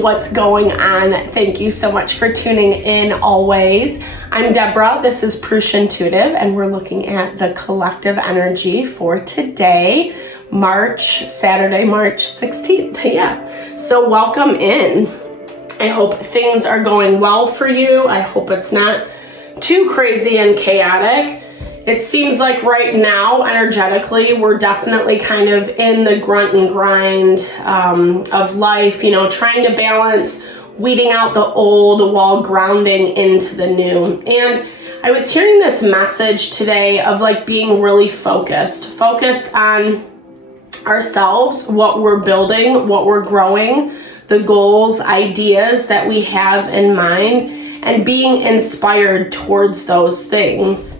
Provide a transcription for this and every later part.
what's going on? Thank you so much for tuning in always. I'm Deborah, this is Purusha Intuitive, and we're looking at the collective energy for today, Saturday, March 16th. Yeah, so welcome in. I hope things are going well for you. I hope it's not too crazy and chaotic. It seems like right now, energetically, we're definitely kind of in the grunt and grind of life, trying to balance weeding out the old while grounding into the new. And I was hearing this message today of like being really focused on ourselves, what we're building, what we're growing, the goals, ideas that we have in mind, and being inspired towards those things.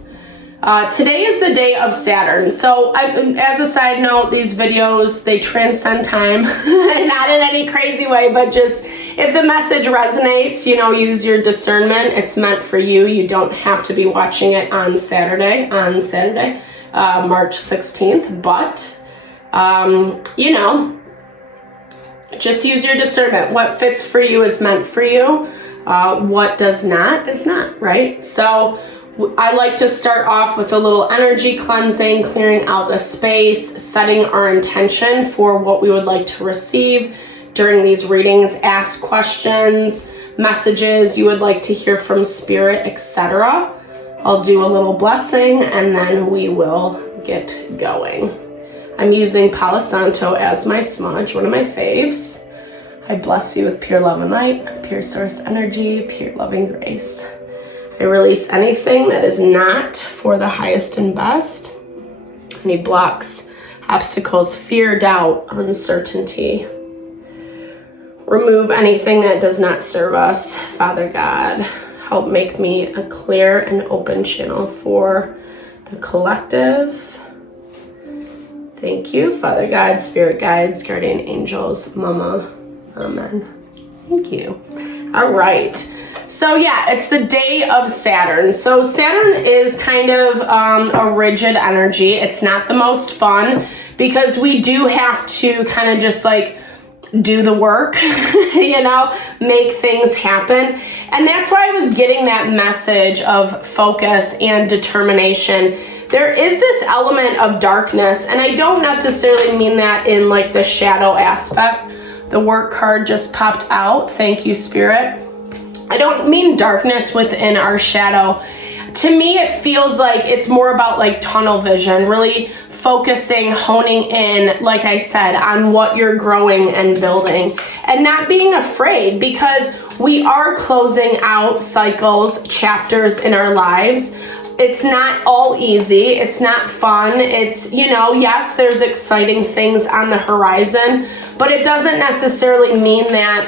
Today is the day of Saturn. So as a side note, these videos, they transcend time, not in any crazy way, but just if the message resonates, use your discernment. It's meant for you. You don't have to be watching it on Saturday, March 16th, but, just use your discernment. What fits for you is meant for you. What does not is not, right? So I like to start off with a little energy cleansing, clearing out the space, setting our intention for what we would like to receive during these readings. Ask questions, messages you would like to hear from spirit, etc. I'll do a little blessing and then we will get going. I'm using Palo Santo as my smudge, one of my faves. I bless you with pure love and light, pure source energy, pure loving grace. I release anything that is not for the highest and best. Any blocks, obstacles, fear, doubt, uncertainty. Remove anything that does not serve us. Father God, help make me a clear and open channel for the collective. Thank you, Father God, Spirit Guides, Guardian Angels, Mama. Amen. Thank you. All right. So yeah, it's the day of Saturn. So Saturn is kind of a rigid energy. It's not the most fun because we do have to kind of just like do the work, make things happen. And that's why I was getting that message of focus and determination. There is this element of darkness, and I don't necessarily mean that in like the shadow aspect. The work card just popped out. Thank you, Spirit. I don't mean darkness within our shadow. To me, it feels like it's more about like tunnel vision, really focusing, honing in, like I said, on what you're growing and building, and not being afraid, because we are closing out cycles, chapters in our lives. It's not all easy. It's not fun. It's, yes, there's exciting things on the horizon, but it doesn't necessarily mean that,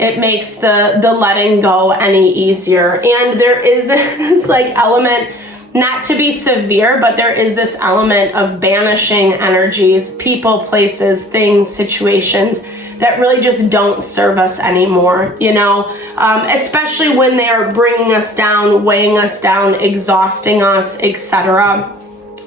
it makes the letting go any easier. And there is this like element, not to be severe, but there is this element of banishing energies, people, places, things, situations that really just don't serve us anymore, especially when they are bringing us down, weighing us down, exhausting us, etc.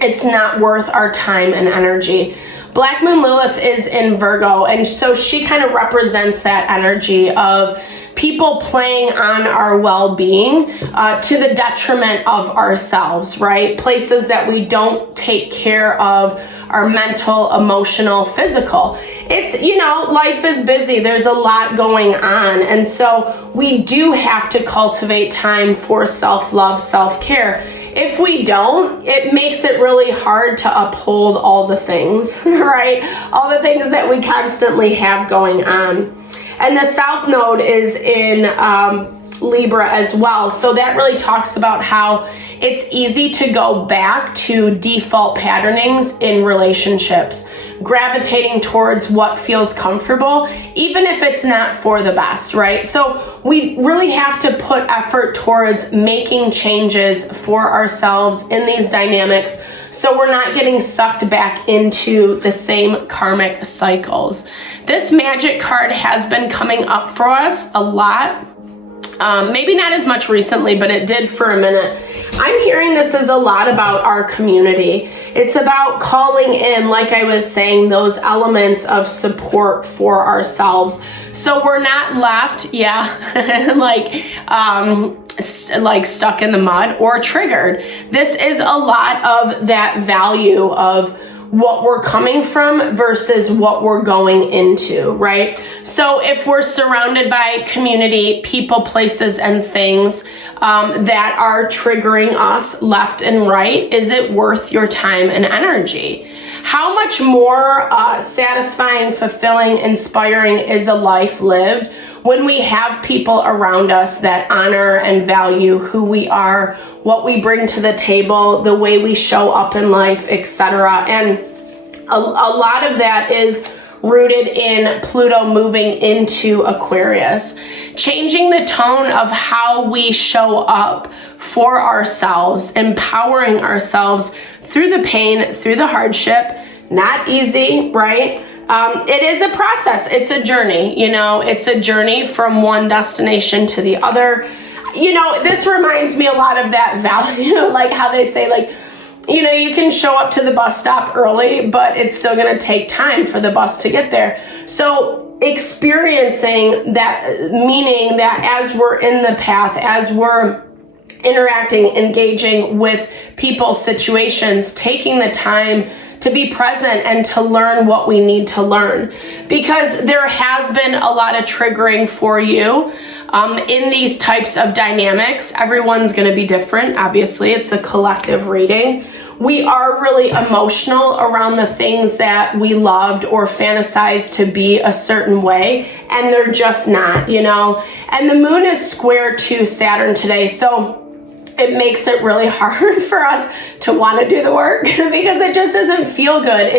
It's not worth our time and energy. Black Moon Lilith is in Virgo, and so she kind of represents that energy of people playing on our well-being to the detriment of ourselves, right? Places that we don't take care of our mental, emotional, physical. It's, life is busy. There's a lot going on. And so we do have to cultivate time for self-love, self-care. If we don't, it makes it really hard to uphold all the things, right? All the things that we constantly have going on. And the South Node is in Libra as well. So that really talks about how it's easy to go back to default patternings in relationships, gravitating towards what feels comfortable, even if it's not for the best, right? So we really have to put effort towards making changes for ourselves in these dynamics so we're not getting sucked back into the same karmic cycles. This magic card has been coming up for us a lot maybe not as much recently, but it did for a minute. I'm hearing this is a lot about our community. It's about calling in, like I was saying, those elements of support for ourselves. So we're not left, like stuck in the mud or triggered. This is a lot of that value of what we're coming from versus what we're going into, right? So if we're surrounded by community, people, places, and things that are triggering us left and right, is it worth your time and energy? How much more satisfying, fulfilling, inspiring is a life lived when we have people around us that honor and value who we are, what we bring to the table, the way we show up in life, etc. And a lot of that is rooted in Pluto moving into Aquarius, changing the tone of how we show up for ourselves, empowering ourselves through the pain, through the hardship. Not easy, right? It is a process. It's a journey, it's a journey from one destination to the other. This reminds me a lot of that value, like how they say, like, you can show up to the bus stop early, but it's still going to take time for the bus to get there. So experiencing that, meaning that as we're in the path, as we're interacting, engaging with people, situations, taking the time to be present and to learn what we need to learn, because there has been a lot of triggering for you in these types of dynamics. Everyone's going to be different. Obviously, it's a collective reading. We are really emotional around the things that we loved or fantasized to be a certain way, and they're just not, And the moon is square to Saturn today, so it makes it really hard for us to want to do the work because it just doesn't feel good.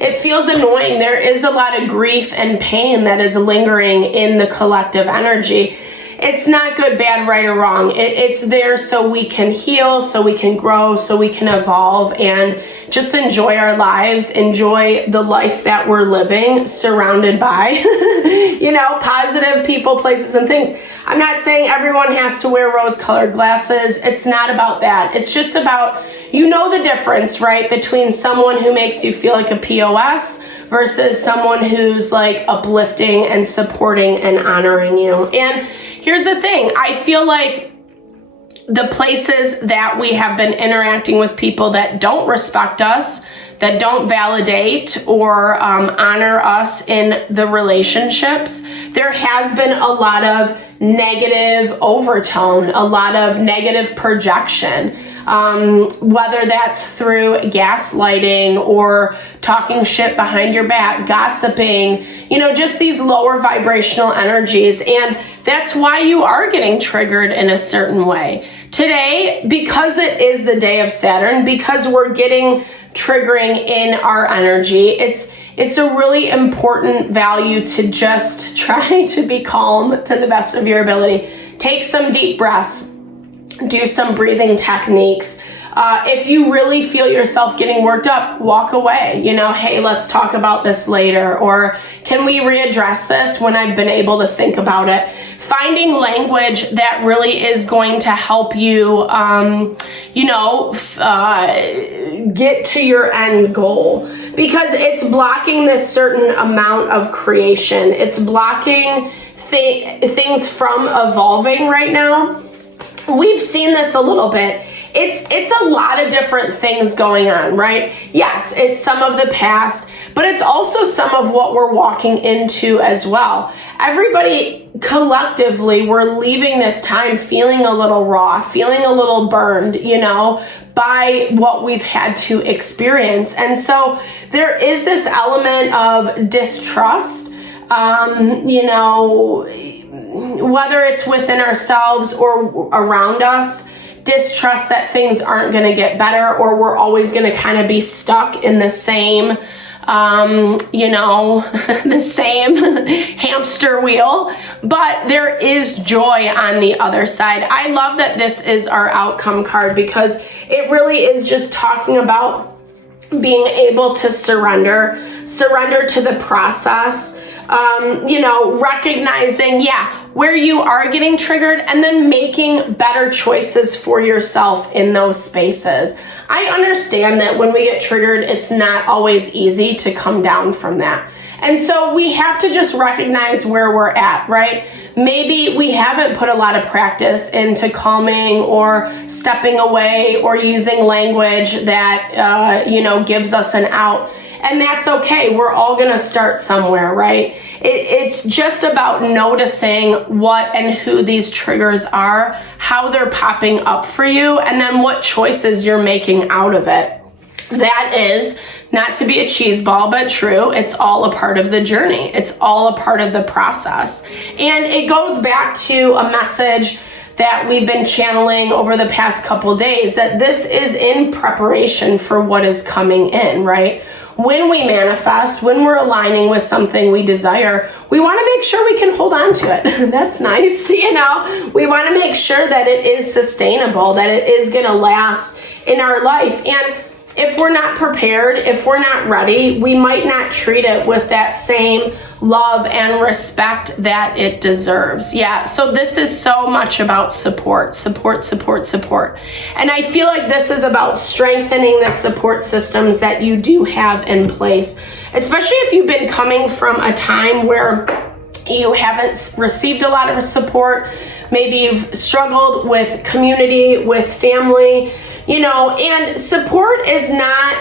It feels annoying. There is a lot of grief and pain that is lingering in the collective energy. It's not good, bad, right, or wrong. It's there so we can heal, so we can grow, so we can evolve and just enjoy our lives, enjoy the life that we're living, surrounded by, positive people, places, and things. I'm not saying everyone has to wear rose-colored glasses. It's not about that. It's just about, the difference, right, between someone who makes you feel like a POS versus someone who's like uplifting and supporting and honoring you. And here's the thing. I feel like the places that we have been interacting with people that don't respect us, that don't validate or honor us in the relationships, there has been a lot of negative overtone, a lot of negative projection, whether that's through gaslighting or talking shit behind your back, gossiping, just these lower vibrational energies. And that's why you are getting triggered in a certain way. Today, because it is the day of Saturn, because we're getting triggering in our energy, it's a really important value to just try to be calm to the best of your ability. Take some deep breaths, do some breathing techniques. If you really feel yourself getting worked up, walk away. Hey, let's talk about this later. Or can we readdress this when I've been able to think about it? Finding language that really is going to help you, get to your end goal. Because it's blocking this certain amount of creation. It's blocking things from evolving right now. We've seen this a little bit. It's a lot of different things going on, right? Yes, it's some of the past, but it's also some of what we're walking into as well. Everybody collectively, we're leaving this time feeling a little raw, feeling a little burned, by what we've had to experience. And so there is this element of distrust, whether it's within ourselves or around us, distrust that things aren't going to get better, or we're always going to kind of be stuck in the same, the same hamster wheel. But there is joy on the other side. I love that this is our outcome card because it really is just talking about being able to surrender to the process. Recognizing, where you are getting triggered and then making better choices for yourself in those spaces. I understand that when we get triggered, it's not always easy to come down from that. And so we have to just recognize where we're at, right? Maybe we haven't put a lot of practice into calming or stepping away or using language that, gives us an out. And that's okay. We're all going to start somewhere, right? It's just about noticing what and who these triggers are, how they're popping up for you, and then what choices you're making out of it. That is not to be a cheeseball, but true. It's all a part of the journey. It's all a part of the process. And it goes back to a message that we've been channeling over the past couple days, that this is in preparation for what is coming in, right? When we manifest, when we're aligning with something we desire, we want to make sure we can hold on to it. That's nice, We want to make sure that it is sustainable, that it is going to last in our life. And if we're not prepared, if we're not ready, we might not treat it with that same love and respect that it deserves. Yeah, so this is so much about support. And I feel like this is about strengthening the support systems that you do have in place, especially if you've been coming from a time where you haven't received a lot of support. Maybe you've struggled with community, with family, and support is not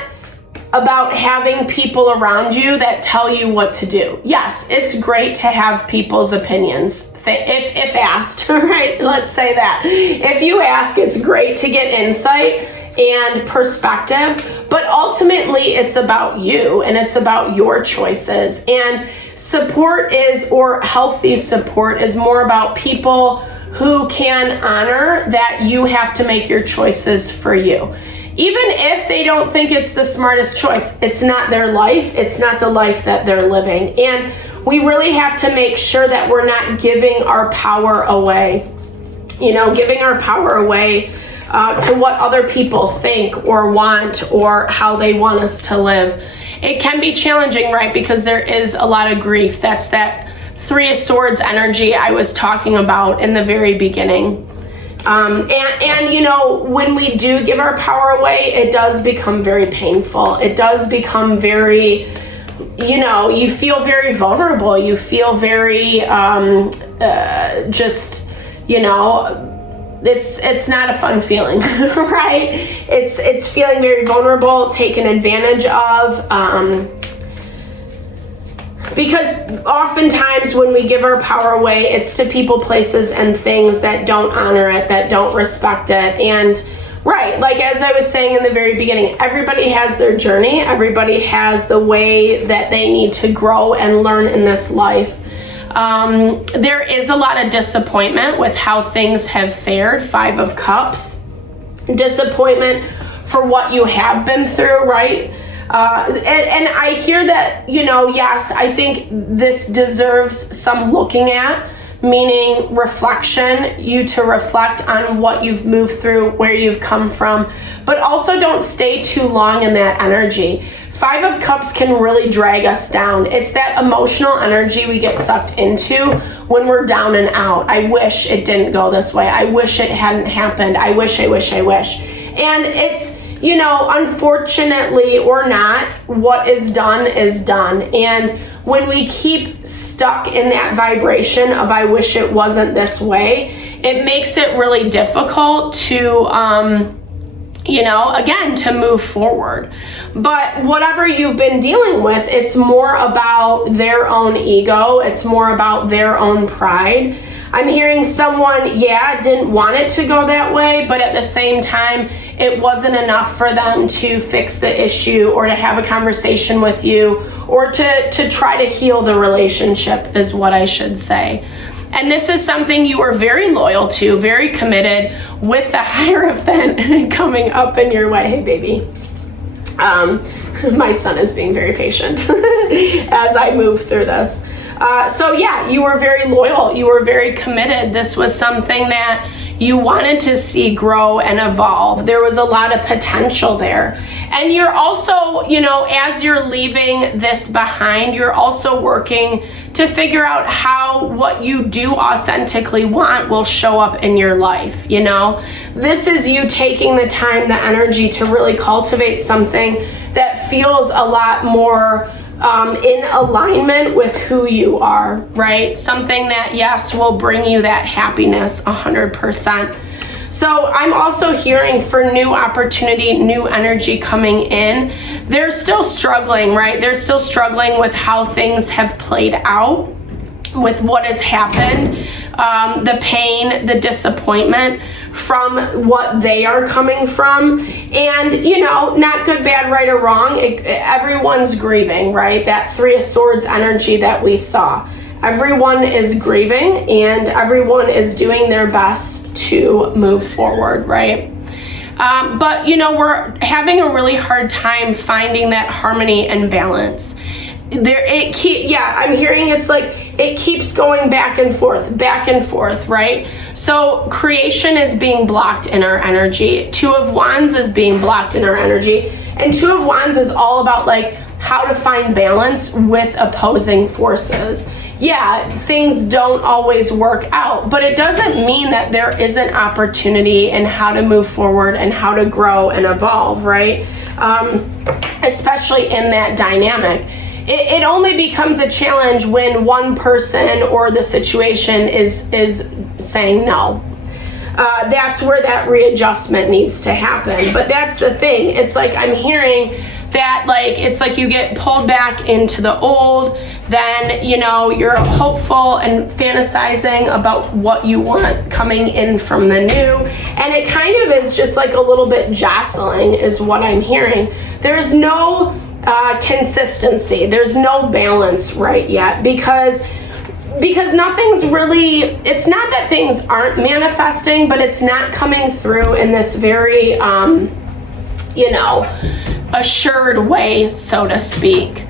about having people around you that tell you what to do. Yes, it's great to have people's opinions, if asked, right? Let's say that. If you ask, it's great to get insight and perspective, but ultimately it's about you and it's about your choices. And support or healthy support is more about people who can honor that you have to make your choices for you. Even if they don't think it's the smartest choice, it's not their life, it's not the life that they're living. And we really have to make sure that we're not giving our power away, giving our power away to what other people think or want or how they want us to live. It can be challenging, right? Because there is a lot of grief. That's that Three of Swords energy I was talking about in the very beginning. When we do give our power away, it does become very painful. It does become very, you feel very vulnerable. You feel very, it's not a fun feeling, right? It's feeling very vulnerable, taken advantage of, because oftentimes when we give our power away, it's to people, places, and things that don't honor it, that don't respect it. And right, like as I was saying in the very beginning, everybody has their journey. Everybody has the way that they need to grow and learn in this life. There is a lot of disappointment with how things have fared. 5 of Cups. Disappointment for what you have been through, right? And I hear that, yes, I think this deserves some looking at, meaning reflection, you to reflect on what you've moved through, where you've come from, but also don't stay too long in that energy. 5 of Cups can really drag us down. It's that emotional energy we get sucked into when we're down and out. I wish it didn't go this way. I wish it hadn't happened. I wish. And it's, unfortunately or not, what is done is done. And when we keep stuck in that vibration of I wish it wasn't this way, it makes it really difficult to, again, to move forward. But whatever you've been dealing with, it's more about their own ego. It's more about their own pride. I'm hearing someone, didn't want it to go that way, but at the same time, it wasn't enough for them to fix the issue or to have a conversation with you or to try to heal the relationship is what I should say. And this is something you are very loyal to, very committed, with the Hierophant coming up in your way. Hey, baby. My son is being very patient as I move through this. You were very loyal. You were very committed. This was something that you wanted to see grow and evolve. There was a lot of potential there. And you're also, you know, as you're leaving this behind, you're also working to figure out how what you do authentically want will show up in your life, you know? This is you taking the time, the energy to really cultivate something that feels a lot more in alignment with who you are, right? Something that, yes, will bring you that happiness 100%. So I'm also hearing for new opportunity, new energy coming in. They're still struggling, right? They're still struggling with how things have played out, with what has happened, the pain, the disappointment from what they are coming from. And, you know, not good, bad, right, or wrong. Everyone's grieving, right? That Three of Swords energy that we saw. Everyone is grieving and everyone is doing their best to move forward, right? But, you know, we're having a really hard time finding that harmony and balance. I'm hearing it's like it keeps going back and forth, right? So creation is being blocked in our energy. Two of Wands is being blocked in our energy. And Two of Wands is all about like how to find balance with opposing forces. Yeah, things don't always work out, but it doesn't mean that there isn't opportunity in how to move forward and how to grow and evolve, right? Especially in that dynamic. It only becomes a challenge when one person or the situation is saying no. That's where that readjustment needs to happen. But that's the thing. It's like I'm hearing that, like, it's like you get pulled back into the old, then, you know, you're hopeful and fantasizing about what you want coming in from the new. And it kind of is just like a little bit jostling is what I'm hearing. There's no consistency. There's no balance right yet because nothing's really, it's not that things aren't manifesting, but it's not coming through in this very, you know, assured way, so to speak.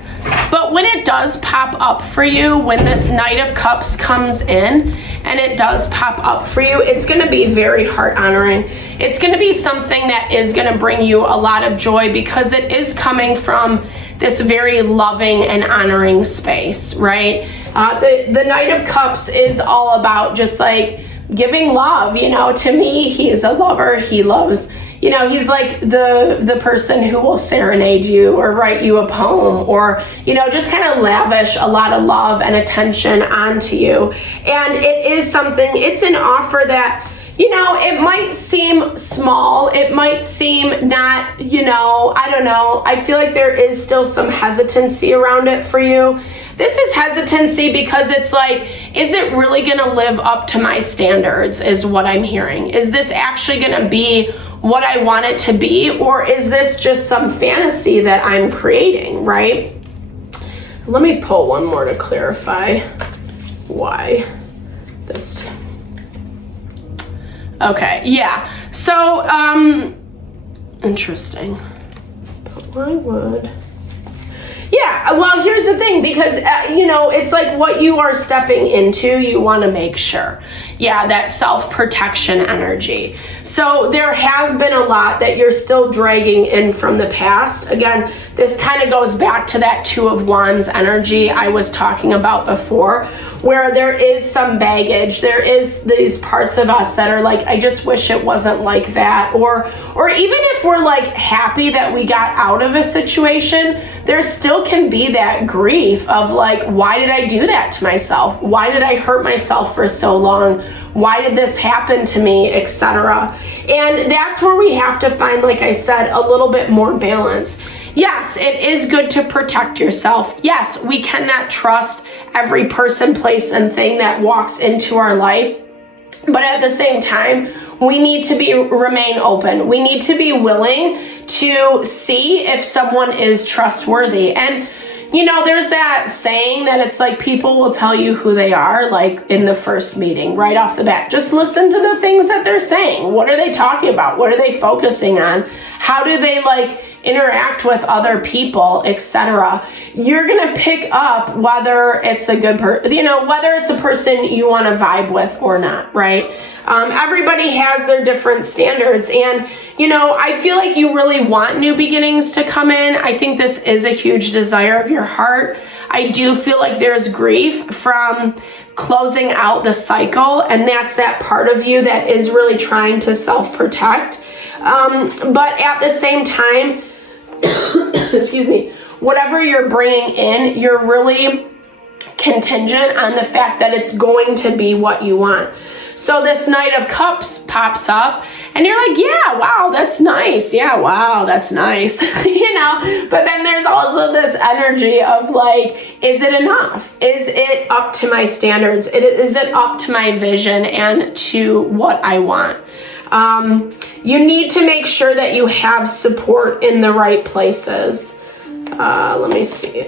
But when it does pop up for you, when this Knight of Cups comes in and it does pop up for you, it's going to be very heart honoring. It's going to be something that is going to bring you a lot of joy because it is coming from this very loving and honoring space, right? The Knight of Cups is all about just like giving love. You know, to me, he is a lover. He loves, you know, he's like the person who will serenade you or write you a poem or, you know, just kind of lavish a lot of love and attention onto you. And it is something, it's an offer that, you know, it might seem small. It might seem not, you know, I don't know. I feel like there is still some hesitancy around it for you. This is hesitancy because it's like, is it really going to live up to my standards is what I'm hearing. Is this actually going to be what I want it to be? Or is this just some fantasy that I'm creating, right? Let me pull one more to clarify why this. Okay, yeah. So, interesting. But why would... Yeah, well, here's the thing, because, you know, it's like what you are stepping into, you want to make sure. Yeah, that self-protection energy. So there has been a lot that you're still dragging in from the past. Again, this kind of goes back to that Two of Wands energy I was talking about before, where there is some baggage. There is these parts of us that are like, I just wish it wasn't like that. Or even if we're like happy that we got out of a situation, there still can be that grief of like, why did I do that to myself? Why did I hurt myself for so long? Why did this happen to me, etc.? And that's where we have to find, like I said, a little bit more balance. Yes, it is good to protect yourself. Yes, we cannot trust every person, place, and thing that walks into our life. But at the same time, we need to remain open. We need to be willing to see if someone is trustworthy. And you know, there's that saying that it's like people will tell you who they are, like in the first meeting, right off the bat. Just listen to the things that they're saying. What are they talking about? What are they focusing on? How do they like interact with other people, etc. You're going to pick up whether it's a good person, you know, whether it's a person you want to vibe with or not, right? Everybody has their different standards. And, you know, I feel like you really want new beginnings to come in. I think this is a huge desire of your heart. I do feel like there's grief from closing out the cycle, and that's that part of you that is really trying to self-protect. But at the same time, excuse me, whatever you're bringing in, you're really contingent on the fact that it's going to be what you want. So this Knight of Cups pops up and you're like, yeah, wow, that's nice. Yeah, wow, that's nice. You know, but then there's also this energy of like, is it enough? Is it up to my standards? Is it up to my vision and to what I want? You need to make sure that you have support in the right places. Let me see.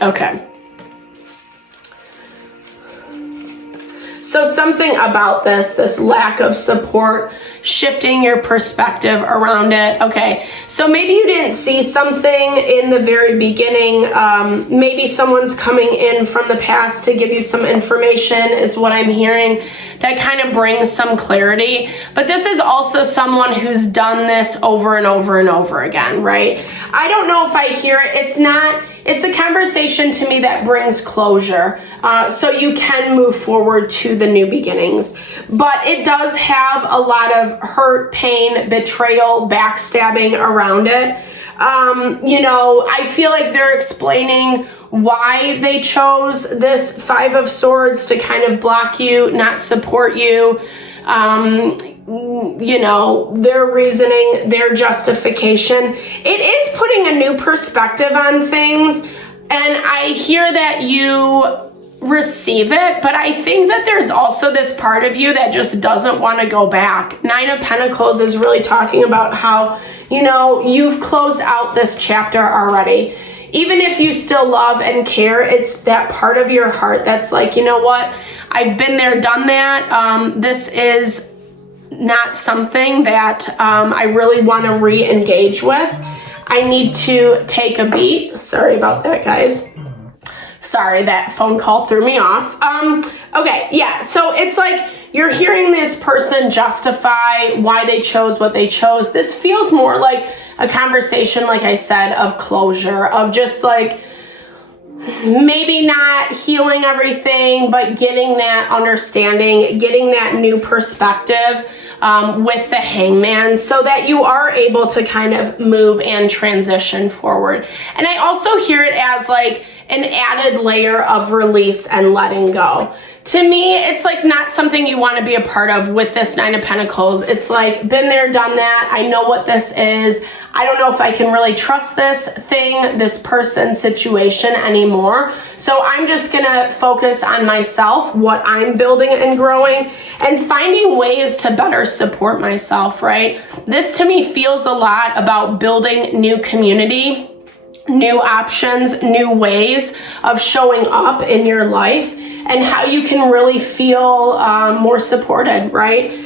Okay. So something about this lack of support, shifting your perspective around it. Okay, so maybe you didn't see something in the very beginning. Maybe someone's coming in from the past to give you some information is what I'm hearing that kind of brings some clarity. But this is also someone who's done this over and over and over again, right? I don't know if I hear it. It's a conversation to me that brings closure. So you can move forward to the new beginnings. But it does have a lot of hurt, pain, betrayal, backstabbing around it. You know, I feel like they're explaining why they chose this Five of Swords to kind of block you, not support you. You know, their reasoning, their justification. It is putting a new perspective on things, and I hear that you receive it, but I think that there's also this part of you that just doesn't want to go back. Nine of Pentacles is really talking about how, you know, you've closed out this chapter already. Even if you still love and care, it's that part of your heart that's like, you know what? I've been there, done that. This is not something that I really want to re-engage with. I need to take a beat. Sorry about that, guys. Sorry, that phone call threw me off. Okay, yeah, so it's like you're hearing this person justify why they chose what they chose. This feels more like a conversation, like I said, of closure, of just like maybe not healing everything, but getting that understanding, getting that new perspective with the Hangman so that you are able to kind of move and transition forward. And I also hear it as like an added layer of release and letting go. To me, it's like not something you want to be a part of with this Nine of Pentacles. It's like, been there, done that. I know what this is. I don't know if I can really trust this thing, this person, situation anymore. So I'm just going to focus on myself, what I'm building and growing, and finding ways to better support myself, right? This to me feels a lot about building new community, new options, new ways of showing up in your life, and how you can really feel more supported, right?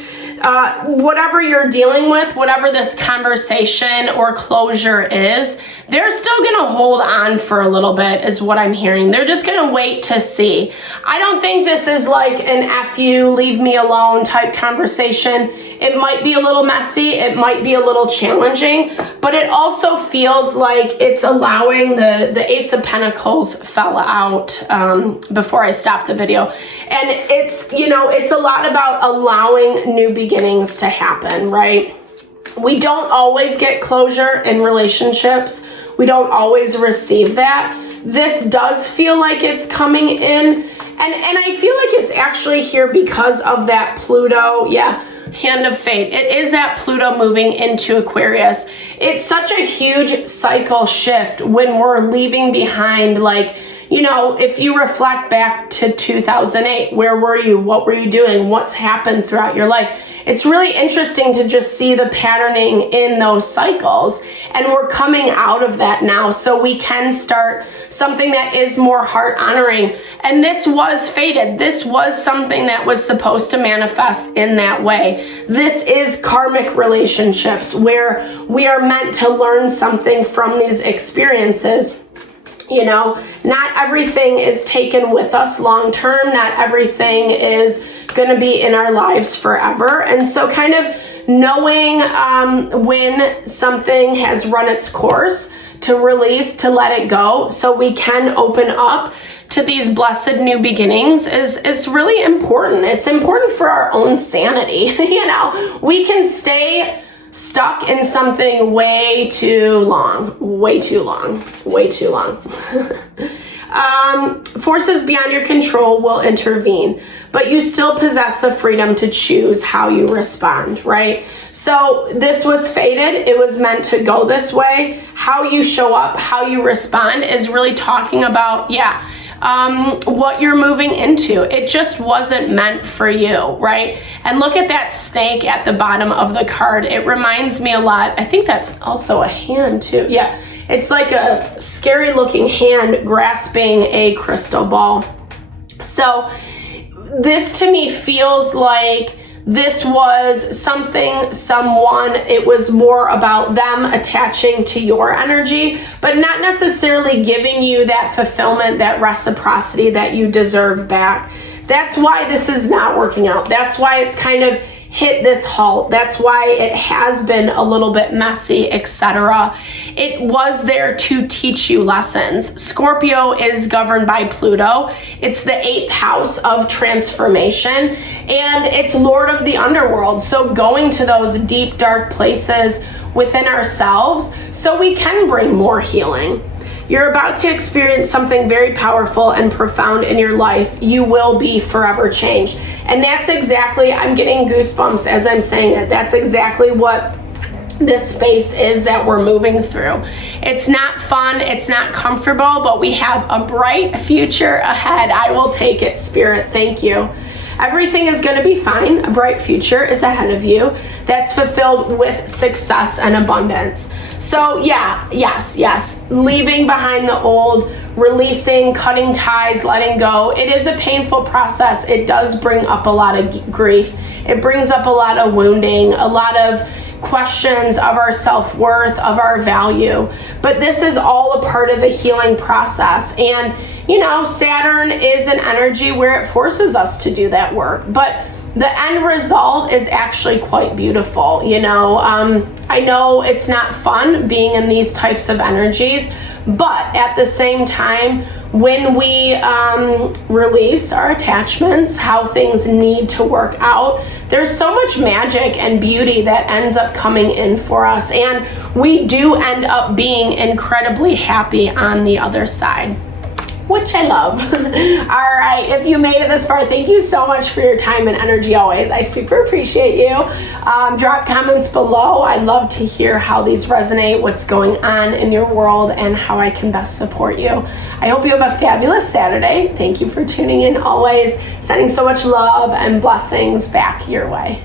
Whatever you're dealing with, whatever this conversation or closure is, they're still going to hold on for a little bit is what I'm hearing. They're just going to wait to see. I don't think this is like an F you, leave me alone type conversation. It might be a little messy. It might be a little challenging, but it also feels like it's allowing the Ace of Pentacles fell out before I stopped the video. And it's, you know, it's a lot about allowing new beginnings to happen, right? We don't always get closure in relationships. We don't always receive that. This does feel like it's coming in. And I feel like it's actually here because of that Pluto. Yeah, Hand of Fate. It is that Pluto moving into Aquarius. It's such a huge cycle shift when we're leaving behind, like, you know, if you reflect back to 2008, where were you? What were you doing? What's happened throughout your life? It's really interesting to just see the patterning in those cycles. And we're coming out of that now. So we can start something that is more heart honoring. And this was fated. This was something that was supposed to manifest in that way. This is karmic relationships where we are meant to learn something from these experiences. You know, not everything is taken with us long term. Not everything is going to be in our lives forever. And so kind of knowing when something has run its course, to release, to let it go, so we can open up to these blessed new beginnings is really important. It's important for our own sanity. You know, we can stay stuck in something way too long. Forces beyond your control will intervene, but you still possess the freedom to choose how you respond, right? So this was fated. It was meant to go this way. How you show up, how you respond is really talking about, what you're moving into. It just wasn't meant for you, right? And look at that snake at the bottom of the card. It reminds me a lot. I think that's also a hand too. Yeah, it's like a scary looking hand grasping a crystal ball. So this to me feels like this was someone, it was more about them attaching to your energy, but not necessarily giving you that fulfillment, that reciprocity that you deserve back. That's why this is not working out. That's why it's kind of hit this halt. That's why it has been a little bit messy, etc. It was there to teach you lessons. Scorpio is governed by Pluto. It's the 8th house of transformation, and it's Lord of the underworld. So going to those deep, dark places within ourselves so we can bring more healing. You're about to experience something very powerful and profound in your life. You will be forever changed. And that's exactly, I'm getting goosebumps as I'm saying it. That's exactly what this space is that we're moving through. It's not fun, it's not comfortable, but we have a bright future ahead. I will take it, Spirit. Thank you. Everything is going to be fine. A bright future is ahead of you that's fulfilled with success and abundance. So yes, leaving behind the old, releasing, cutting ties, letting go. It is a painful process. It does bring up a lot of grief. It brings up a lot of wounding, a lot of questions of our self-worth, of our value. But this is all a part of the healing process. And you know, Saturn is an energy where it forces us to do that work. But the end result is actually quite beautiful. You know, I know it's not fun being in these types of energies, but at the same time, when we release our attachments, how things need to work out, there's so much magic and beauty that ends up coming in for us. And we do end up being incredibly happy on the other side, which I love. All right, if you made it this far, thank you so much for your time and energy always. I super appreciate you. Drop comments below. I'd love to hear how these resonate, what's going on in your world, and how I can best support you. I hope you have a fabulous Saturday. Thank you for tuning in always. Sending so much love and blessings back your way.